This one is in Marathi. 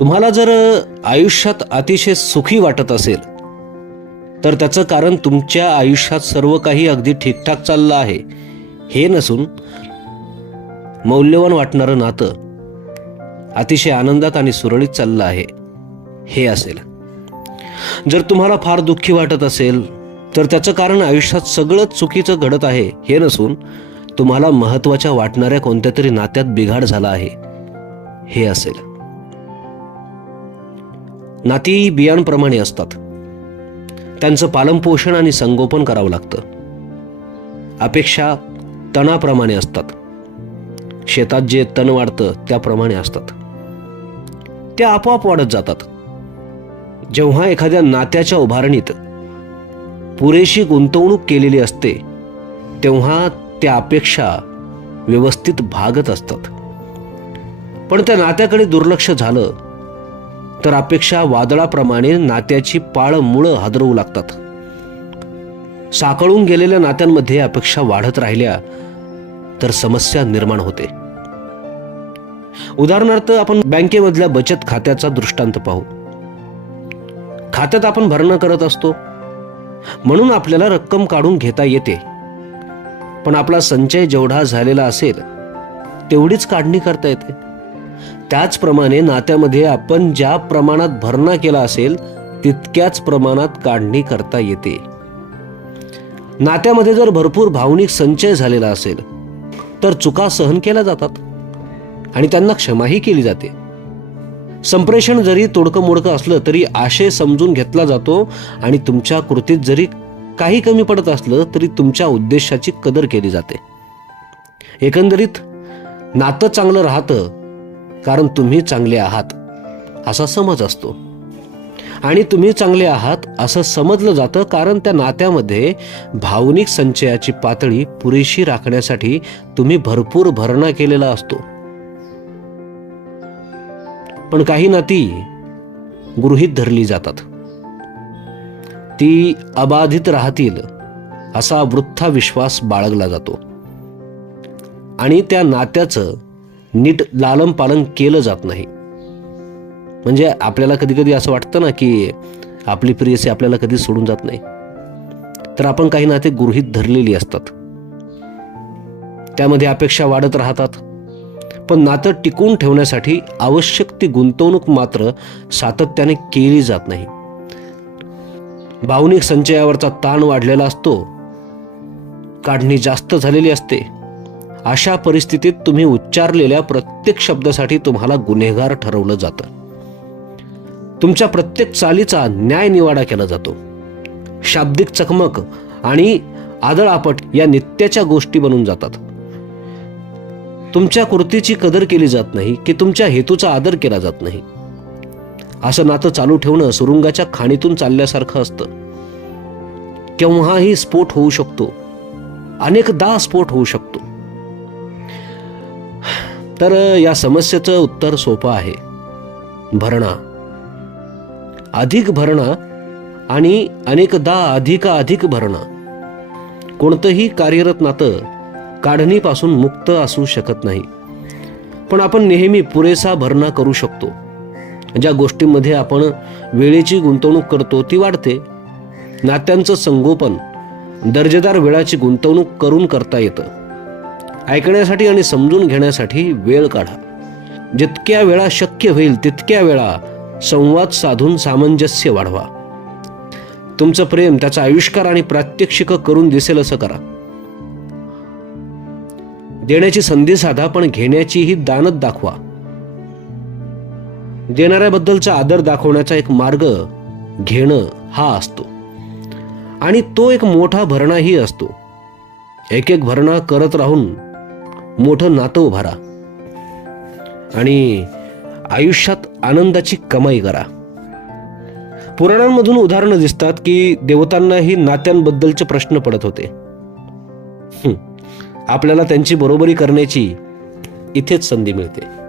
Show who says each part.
Speaker 1: तुम्हाला जर आयुष्यात अतिशय सुखी वाटत असेल तर त्याचं कारण तुमच्या आयुष्यात सर्व काही अगदी ठीकठाक चाललं आहे हे नसून मौल्यवान वाटणारं नातं अतिशय आनंदात आणि सुरळीत चाललं आहे हे असेल. जर तुम्हाला फार दुःखी वाटत असेल तर त्याचं कारण आयुष्यात सगळंच चुकीचं घडत आहे हे नसून तुम्हाला महत्त्वाच्या वाटणाऱ्या कोणत्या तरी नात्यात बिघाड झाला आहे. हे असेल. नाती बियांप्रमाणे असतात. त्यांचं पालनपोषण आणि संगोपन करावं लागतं. अपेक्षा तणाप्रमाणे असतात. शेतात जे तण वाढतं त्याप्रमाणे असतात. त्या आपोआप वाढत जातात. जेव्हा एखाद्या नात्याच्या उभारणीत पुरेशी गुंतवणूक केलेली असते तेव्हा त्या अपेक्षा व्यवस्थित भागत असतात. पण त्या नात्याकडे दुर्लक्ष झालं. तर अपेक्षा वादळाप्रमाणे नात्याची पाळ मुळं हादरवू लागतात. साकळून गेलेल्या नात्यांमध्ये अपेक्षा वाढत राहिल्या तर समस्या निर्माण होते. उदाहरणार्थ आपण बँकेमधल्या बचत खात्याचा दृष्टांत पाहू. खात्यात आपण भरणा करत असतो. म्हणून आपल्याला रक्कम काढून घेता येते. पण आपला संचय जेवढा झालेला असेल तेवढीच काढणी करता येते. त्याचप्रमाणे नात्यामध्ये आपण ज्या प्रमाणात भरणा केला असेल तितक्याच प्रमाणात काढणी करता येते. नात्यामध्ये जर भरपूर भावनिक संचय झालेला असेल तर चुका सहन केल्या जातात आणि त्यांना क्षमाही केली जाते. संप्रेषण जरी तोडकं मोडकं असलं तरी आशय समजून घेतला जातो आणि तुमच्या कृतीत जरी काही कमी पडत असलं तरी तुमच्या उद्देशाची कदर केली जाते. एकंदरीत नातं चांगलं राहतं कारण तुम्ही चांगले आहात असा समज असतो. आणि तुम्ही चांगले आहात असं समजलं जातं कारण त्या नात्यामध्ये भावनिक संचयाची पातळी पुरेशी राखण्यासाठी तुम्ही भरपूर भरणा केलेला असतो. पण काही नाती गृहीत धरली जातात. ती अबाधित राहतील असा वृथा विश्वास बाळगला जातो. आणि त्या नात्याचं नीट लालन पालन केलं जात नाही. म्हणजे आपल्याला कधी कधी असं वाटतं ना की आपली प्रियसी आपल्याला कधी सोडून जात नाही. तर आपण काही नाते गृहीत धरलेली असतात. त्यामध्ये अपेक्षा वाढत राहतात. पण नातं टिकून ठेवण्यासाठी आवश्यक ती गुंतवणूक मात्र सातत्याने केली जात नाही. भावनिक संचयावरचा ताण वाढलेला असतो. काढणी जास्त झालेली असते. अशा परिस्थितीत तुम्ही उच्चारलेल्या प्रत्येक शब्दासाठी तुम्हाला गुन्हेगार ठरवलं जातं. तुमच्या प्रत्येक चालीचा न्याय निवाडा केला जातो. शाब्दिक चकमक आणि आदळापट या नित्याच्या गोष्टी बनून जातात. तुमच्या कृतीची कदर केली जात नाही की तुमच्या हेतूचा आदर केला जात नाही. असं नातं चालू ठेवणं सुरुंगाच्या खाणीतून चालल्यासारखं असतं. केव्हाही स्फोट होऊ शकतो. अनेकदा स्फोट होऊ शकतो. तर या समस्येचं उत्तर सोपं आहे. भरणा. अधिक भरणा आणि अनेकदा अधिकाधिक भरणा. कोणतंही कार्यरत नातं काढणीपासून मुक्त असू शकत नाही. पण आपण नेहमी पुरेसा भरणा करू शकतो. ज्या गोष्टींमध्ये आपण वेळेची गुंतवणूक करतो ती वाढते. नात्यांचं संगोपन दर्जेदार वेळाची गुंतवणूक करून करता येतं. ऐकण्यासाठी आणि समजून घेण्यासाठी वेळ काढा. जितक्या वेळा शक्य होईल तितक्या वेळा संवाद साधून सामंजस्य वाढवा. तुमचं प्रेम त्याचा आविष्कार आणि प्रात्यक्षिक करून दिसेल असं करा. देण्याची संधी साधा पण घेण्याचीही दानत दाखवा. देणाऱ्याबद्दलचा आदर दाखवण्याचा एक मार्ग घेणं हा असतो. आणि तो एक मोठा भरणाही असतो. एक एक भरणा करत राहून मोठं नातं उभारा आणि आयुष्यात आनंदाची कमाई करा. पुराणांमधून उदाहरणं दिसतात की देवतांनाही नात्यांबद्दलचे प्रश्न पडत होते. आपल्याला त्यांची बरोबरी करण्याची इथेच संधी मिळते.